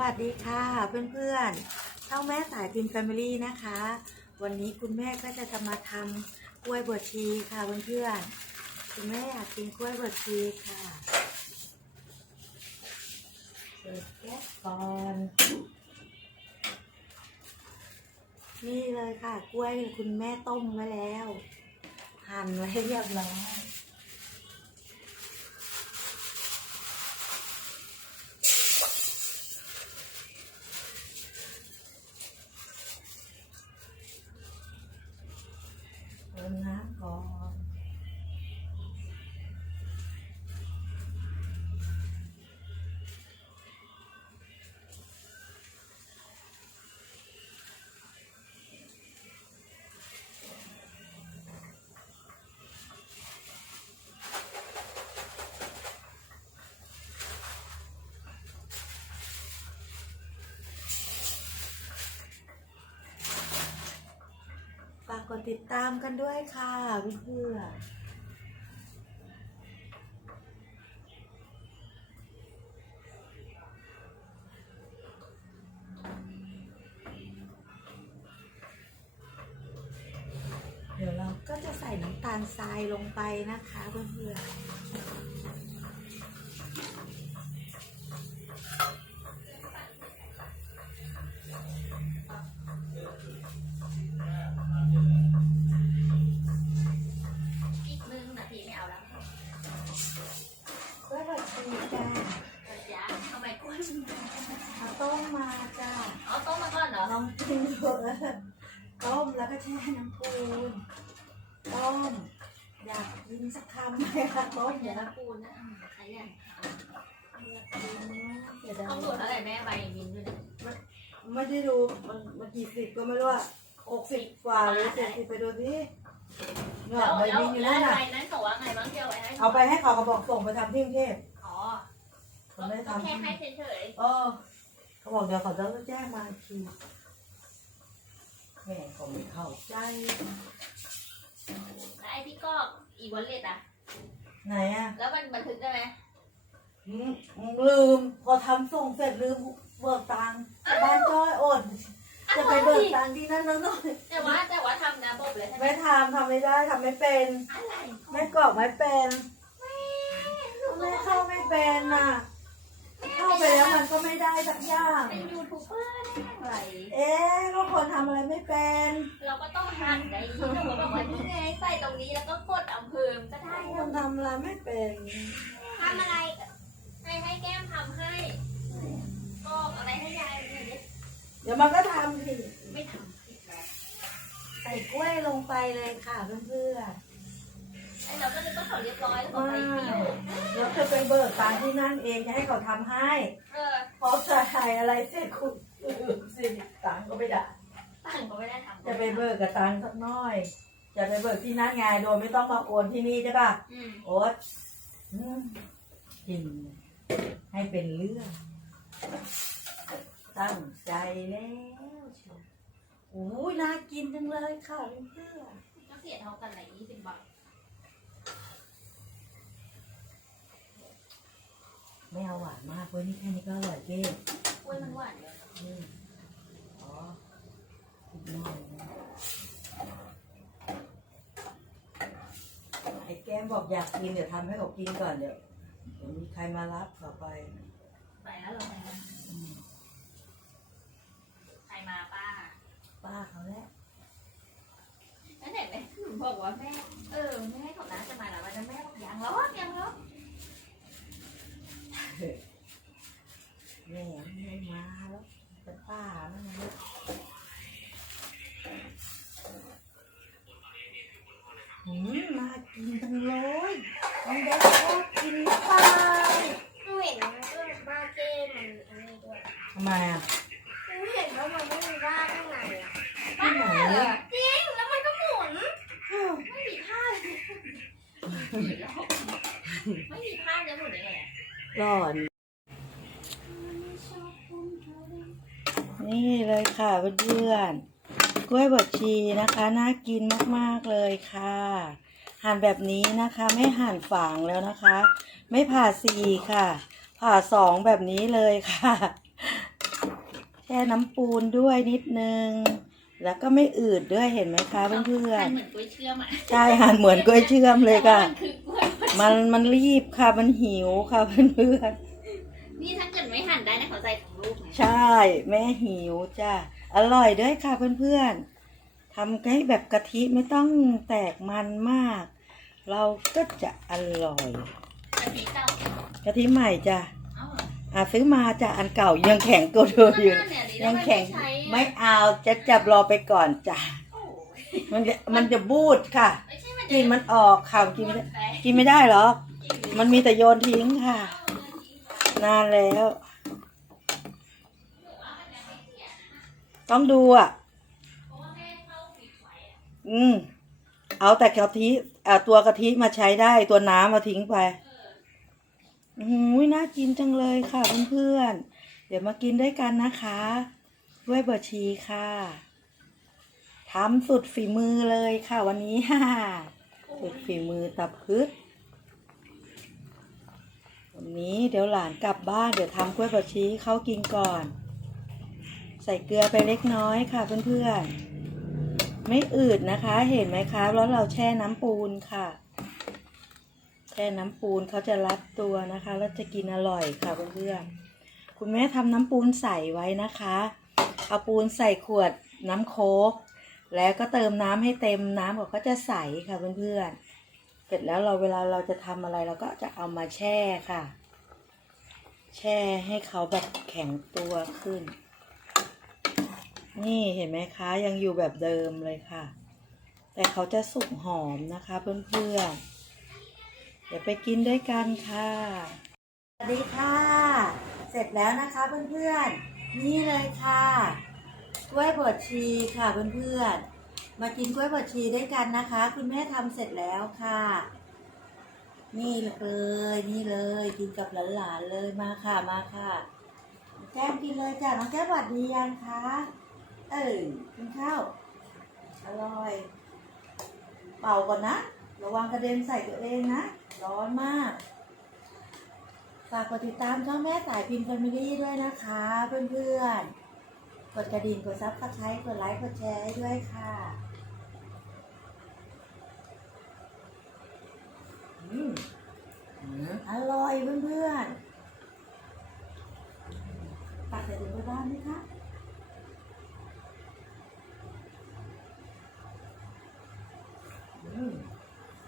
วัสดีค่ะเพื่อนๆช่องแม่สายพิมพ์แฟมิลี่นะคะ วันนี้คุณแม่ก็จะจะมาทำกล้วยบวชชีค่ะเพื่อนๆคุณแม่อยากกินกล้วยบวชชีค่ะเปิดแก๊สก่อนนี่เลยค่ะ กล้วยคุณแม่ต้มไว้แล้วหั่นไว้เรียบร้อย กดติดตามกันด้วยค่ะเพื่อนเดี๋ยวเราก็จะใส่น้ำตาลทรายลงไปนะคะเพื่อนๆ ต้มแล้วก็แช่น้ำปูนต้มอยากกินสักคำไหมคะต้มเดี๋เดี๋ยยววนะปูนนะอืมใครอยากอยากกินนะเดี๋ยวต้องดูดเท่าไหร่แม่ใบมินด้วยนะไม่ได้ดูมันมันกี่สิบก็ไม่รู้อะหกสิบกว่าหรือเจ็ดสิบไปดูสิเนี่ยแล้วใบแล้วบินอยู่แล้วนั่นน่ะใบนั้นเขาว่าไงบ้างเที่ยวไว้ให้เอาไปให้เขาเขาบอกส่งไปทำที่กรุงเทพอ๋อเขาไม่ได้ก็ทำแค่ให้เฉยเออเขาบอกเดี๋ยวเขาจะแจ้งมาอีกที แม่เขาไม่เข้าใจๆแล้วไอ้ที่กอกอีวอลเล็ตอะ ไหนอะแล้วมันบันทึกได้ไหมอืมลืม พอทำส่งเสร็จลืมเบิกตังค์บ้านจ้อยอด จะไปเบิกตังค์ที่นั่นแล้วหน่อย แต่ว่าแต่ว่าทำนะบบเลยใช่ไหมไม่ทำทำไม่ได้ทำไม่เป็น อะไร ไม่กรอกไม่เป็นไม่เข้าไม่เป็นน่ะ เข้าไปแล้วมันก็ไม่ได้ สักอย่าง เป็นยูทูบเบอร์ได้อย่างไร เอ๊ะก็คนทำอะไรไม่เป็น เราก็ต้องหั่นในที่เราบอกว่านี่ไงใส่ตรงนี้แล้วก็กดอำเภอมก็ได้คนทำอะไรไม่เป็นทำอะไรให้ให้แก้มทำให้กอกอะไรให้ยายหน่อยดิเดี๋ยวมันก็ทำสิไม่ทำผิดแล้วใส่กล้วยลงไปเลยค่ะเพื่อนไอ เราก็นึกว่าเขาเรียบร้อยแล้วๆเขาไม่ไปเที่ยวแล้วจะไปเบิกตังค์ที่นั่นเองจะให้เขาทำให้เออพอจ่ายอะไรเสร็จคุณลืมสิตังค์ก็ไม่ได้ตังค์ก็ไม่ได้ทำจะไปเบิกกับตังค์สักหน้อย จะไปเบิกที่นั่นไงโดยไม่ต้องมาโอนที่นี่ใช่ป่ะ อืมโอ๊ตอืมจริงให้เป็นเรื่อง ตั้งใจแล้วเชียวโอ้ยน่ากินจังเลยค่ะเพื่อนก็เสียเท่ากันไหนยี่สิบบาท ไม่เอาหวานมากเว้ยนี่แค่นี้ก็อร่อยเก้กล้วยมันหวานเลยอืมอ๋ออีกหน่อยนะไอ้แก้มบอกอยากกินเดี๋ยวทำให้เขากินก่อนเดี๋ยวเดี๋ยวมีใครมารับเขาไปไปแล้วเหรอใครมาอืมใครมาป้าป้าเขาแหละนั่นเห็นไหมหนูบอกว่าแม่ เออแม่เขาน่าจะมาแล้วแต่แม่บอกยังแล้วยัง แล้วแม่ไม่มาแล้วแต่ป้าม่มาแล้วมน่ากินจังเลยน้องเด็กชอบกินหรือเปล่า หนูเห็นมันก็บ้าเก้มันอันนี้ด้วย ทำไมอะ หนูเห็นว่ามันไม่มีบ้าข้างในอะ ที่ไหน เหรอ อะ จริง แล้วมันก็หมุน ไม่มีผ้าเลยไม่มีผ้าจะหมุนยังไงอะ ร้อน นี่เลยค่ะเพื่อนๆกล้วยบดชีนะคะ น่ากินมากๆเลยค่ะ หั่นแบบนี้นะคะ ไม่หั่นฝางแล้วนะคะ ไม่ผ่าสี่ค่ะ ผ่าสองแบบนี้เลยค่ะ แช่น้ำปูนด้วยนิดนึงแล้วก็ไม่อืดด้วยเห็นไหมคะเพื่อนหั่นเหมือนกล้วยเชื่อมอะๆใช่หั่นเหมือนกล้วยเชื่อมเลยค่ะแต่ว่ามันคือกล้วย มันมันรีบค่ะมันหิวค่ะเพื่อนนี่ถ้าเกิดไม่หั่นได้นะเขาใส่ถุงลูกไงๆใช่ แม่หิวจ้ะอร่อยด้วยค่ะเพื่อนๆทำให้แบบกะทิไม่ต้องแตกมันมาก เราก็จะอร่อยกะทิเต่ากะทิใหม่จ้ะเอ้าเหรออะซื้อมาจ้ะอันเก่ายังแข็งตัวเดิมอยู่ ก็นั่นเนี่ยนี่ยังทำไมแข็งไม่ใช้อะไม่เอาจะจับรอไปก่อนจ้ะ โอ้ยมันจะมันจะบูดค่ะไม่ใช่มัน กลินมันออกค่ะกินไม่ได้กินไม่ได้หรอก มันมีแต่โยนทิ้งค่ะ นานแล้ว ต้องดูอะ อืม เอาแต่กะทิอ่าตัวกะทิมาใช้ได้ตัวน้ำมาทิ้งไปหือน่ากินจังเลยค่ะเพื่อนๆ เดี๋ยวมากินด้วยกันนะคะด้วยเบอร์ชีค่ะทำสุดฝีมือเลยค่ะวันนี้ฮ่า สุดฝีมือตะพึดวันนี้เดี๋ยวหลานกลับบ้านเดี๋ยวทำกล้วยบวชีเขากินก่อน ใส่เกลือไปเล็กน้อยค่ะเพื่อนๆ ไม่อืดนะคะเห็นไหมคะแล้วเราแช่น้ำปูนค่ะ แช่น้ำปูนเขาจะรัดตัวนะคะ แล้วจะกินอร่อยค่ะเพื่อนๆ คุณแม่ทำน้ำปูนใส่ไว้นะคะ เอาปูนใส่ขวดน้ำโค้ก แล้วก็เติมน้ำให้เต็มน้ำเขาก็จะใสค่ะเพื่อนๆ เสร็จแล้วเราเวลาเราจะทำอะไรเราก็จะเอามาแช่ค่ะ แช่ให้เขาแบบแข็งตัวขึ้น นี่เห็นไหมคะยังอยู่แบบเดิมเลยค่ะ แต่เขาจะสุกหอมนะคะเพื่อนๆ เดี๋ยวไปกินด้วยกันค่ะ สวัสดีค่ะ เสร็จแล้วนะคะเพื่อนๆ นี่เลยค่ะ กล้วยบดชีค่ะเพื่อนๆ มากินกล้วยบดชีด้วยกันนะคะ คุณแม่ทำเสร็จแล้วค่ะ นี่เลยนี่เลยกินกับหลานๆเลยมาค่ะมาค่ะแก้มกินเลยจ้ะน้องแก้มหวัดดียังคะเออกินข้าวอร่อย เป่าก่อนนะ ระวังกระเด็นใส่ตัวเองนะ ร้อนมากฝากกดติดตามช่องแม่สายพิมพ์แฟมิลี่ด้วยนะคะ เพื่อนๆ กดกระดิ่งกดซับสไครต์กดไลค์กดแชร์ให้ด้วยค่ะอืมอืมอร่อยเพื่อนๆตักใส่ถุงไปบ้านไหมคะอืม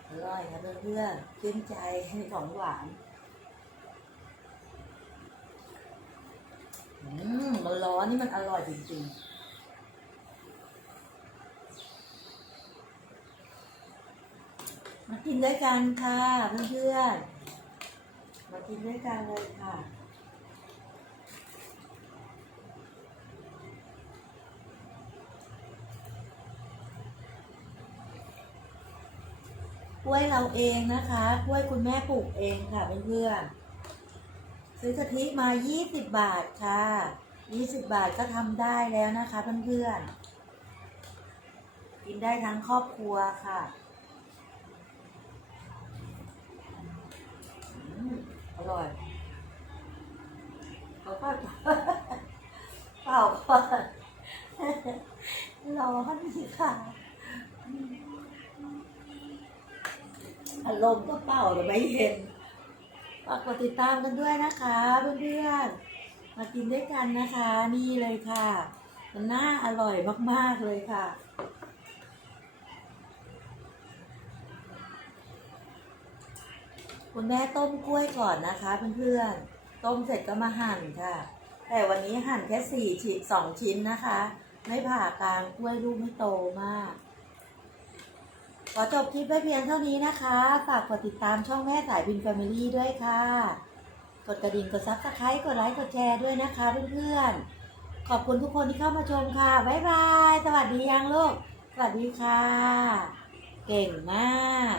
อร่อยค่ะเพื่อนๆชื่นใจของหวาน อืมร้อนๆนี่มันอร่อยจริงๆมากินด้วยกันค่ะเพื่อนๆ มากินด้วยกันเลยค่ะ กล้วยเราเองนะคะ กล้วยคุณแม่ปลูกเองค่ะเพื่อนๆ ซื้อกะทิมา 20 บาทค่ะ 20 บาทก็ทำได้แล้วนะคะเพื่อนๆ กินได้ทั้งครอบครัวค่ะอร่อยเขาก็เปล่าก่อนร้อนสิค่ะอารมณ์ก็เป่าแต่ไม่เย็น ฝากกดติดตามกันด้วยนะคะเพื่อนๆ มากินด้วยกันนะคะ นี่เลยค่ะมันน่าอร่อยมากๆเลยค่ะ คุณแม่ต้มกล้วยก่อนนะคะเพื่อนๆ ต้มเสร็จก็มาหั่นค่ะ แต่วันนี้หั่นแค่สี่ชิ้นสองชิ้นนะคะ ไม่ผ่ากลางกล้วยลูกไม่โตมาก ขอจบคลิปไว้เพียงเท่านี้นะคะ ฝากกดติดตามช่องแม่สายบินแฟมิลี่ด้วยค่ะ กดกระดิ่ง กดซับสไครต์กดไลค์ กดแชร์ด้วยนะคะเพื่อนๆ ขอบคุณทุกคนที่เข้ามาชมค่ะ บ๊ายบาย สวัสดียังลูก สวัสดีค่ะ เก่งมาก